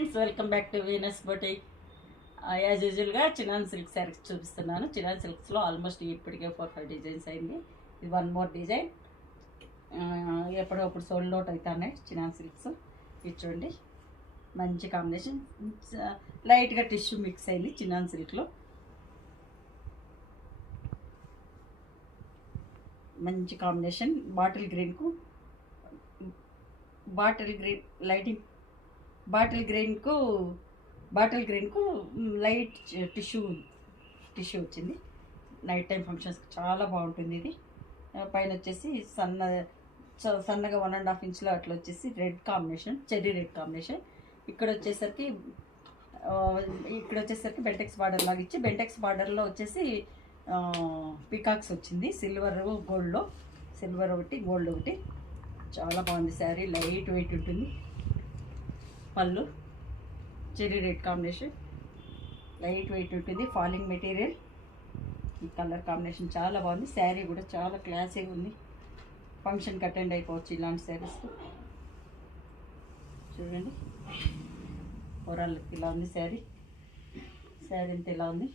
Friends, welcome back to Venus boutique. As యూజువల్గా chinon silk saris చూపిస్తున్నాను. Chinon సిల్క్స్లో almost ఇప్పటికే 4-5 designs అయింది. ఇది వన్ మోర్ డిజైన్. ఎప్పుడప్పుడు సోల్డ్ అవుట్ అవుతున్నాయి చినాన్ సిల్క్స్. ఇది చూడండి, మంచి కాంబినేషన్. లైట్గా టిష్యూ మిక్స్ అయింది చినాన్ సిల్క్లో. మంచి కాంబినేషన్. బాటిల్ గ్రీన్కు బాటిల్ గ్రీన్కు లైట్ టిష్యూ వచ్చింది. నైట్ టైం ఫంక్షన్స్కి చాలా బాగుంటుంది ఇది. పైన వచ్చేసి సన్నగా 1.5 ఇంచ్లో అట్లా వచ్చేసి red combination, cherry red combination. ఇక్కడ వచ్చేసరికి బెంటెక్స్ బార్డర్ లాగా ఇచ్చి, బెంటెక్స్ బార్డర్లో వచ్చేసి పికాక్స్ వచ్చింది. సిల్వర్ గోల్డ్లో, సిల్వర్ ఒకటి గోల్డ్ ఒకటి. చాలా బాగుంది శారీ. లైట్ వెయిట్ ఉంటుంది. పళ్ళు cherry red combination, light weight ఉంటుంది. Falling material. ఈ కలర్ కాంబినేషన్ చాలా బాగుంది. శారీ కూడా చాలా క్లాసీగా ఉంది. ఫంక్షన్కి అటెండ్ అయిపోవచ్చు ఇలాంటి శారీస్. చూడండి, ఓవరాల్ ఇలా ఉంది శారీ. శారీ అంతా ఇలా ఉంది.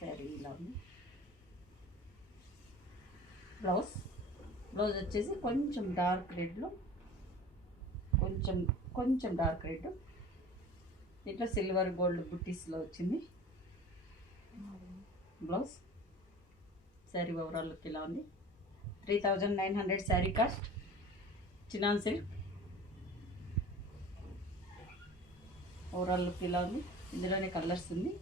శారీ ఇలా ఉంది. బ్లౌజ్ వచ్చేసి కొంచెం డార్క్ రెడ్లో, కొంచెం డార్క్ రెడ్, ఇట్లా సిల్వర్ గోల్డ్ బుట్టీస్లో వచ్చింది బ్లౌజ్. శారీ ఓవరాల్ లుక్ ఇలా ఉంది. 3900 sari cost. Chinon silk. Overall look ఇలా ఉంది. ఇందులోనే కలర్స్ ఉంది,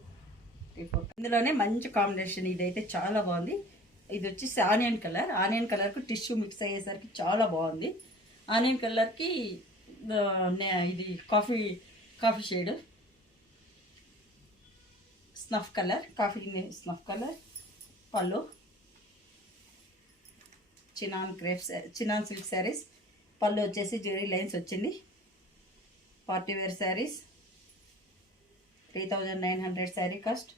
3-4. ఇందులోనే మంచి కాంబినేషన్. ఇదైతే చాలా బాగుంది. ఇది వచ్చేసి ఆనియన్ కలర్కు టిష్యూ మిక్స్ అయ్యేసరికి చాలా బాగుంది. ఆనియన్ కలర్కి ఇది coffee shade, snuff colour, snuff colour. పళ్ళు చినాన్ సిల్క్ శారీస్. పళ్ళు వచ్చేసి జెరీ లైన్స్ వచ్చింది. Party wear saris. 3900 sari cost.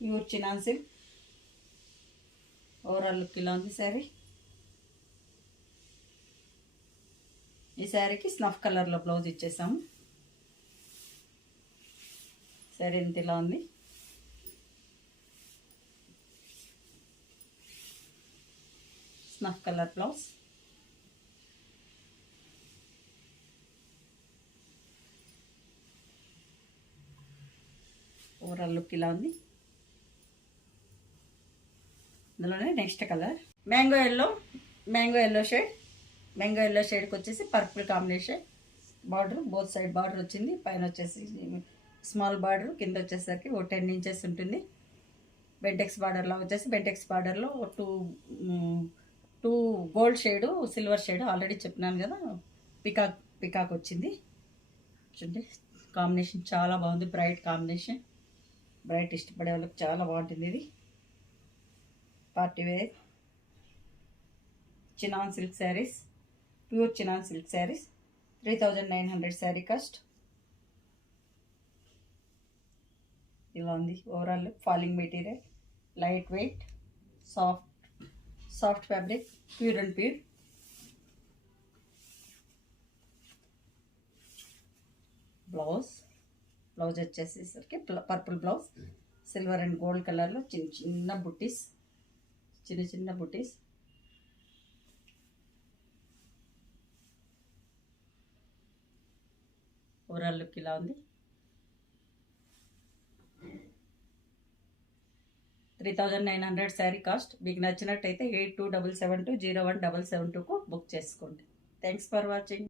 Pure chinon silk. Overall look ఇలా ఉంది శారీ. ఈ శారీకి స్నఫ్ కలర్లో బ్లౌజ్ ఇచ్చేసాము. శారీ ఎంత ఇలా ఉంది. Snuff colour blouse. Overall look ఇలా ఉంది. అందులోనే నెక్స్ట్ కలర్ మ్యాంగో ఎల్లో షేడ్కి వచ్చేసి purple combination. Border both side border వచ్చింది. పైన వచ్చేసి స్మాల్ బార్డర్, కింద వచ్చేసరికి 10 ఇంచెస్ ఉంటుంది. బెంటెక్స్ బార్డర్లో వచ్చేసి బెంటెక్స్ బార్డర్లో two gold shade, silver shade already చెప్పినాను కదా. పికాక్ వచ్చింది. చూడండి, కాంబినేషన్ చాలా బాగుంది. Bright combination. బ్రైట్ ఇష్టపడే వాళ్ళకి చాలా బాగుంటుంది ఇది. Party wear chinon silk saris. Pure chinon silk saris. 3900 sari cost. ఇలా ఉంది overall. Falling material, light weight, soft fabric, pure and pure. Blouse వచ్చేసేసరికి purple blouse, silver and gold కలర్లో చిన్న బుట్టీస్. ఓవరాల్ లుక్ ఇలా ఉంది. 3900 శారీ కాస్ట్. మీకు నచ్చినట్టయితే 8277201772కు బుక్ చేసుకోండి. Thanks for watching.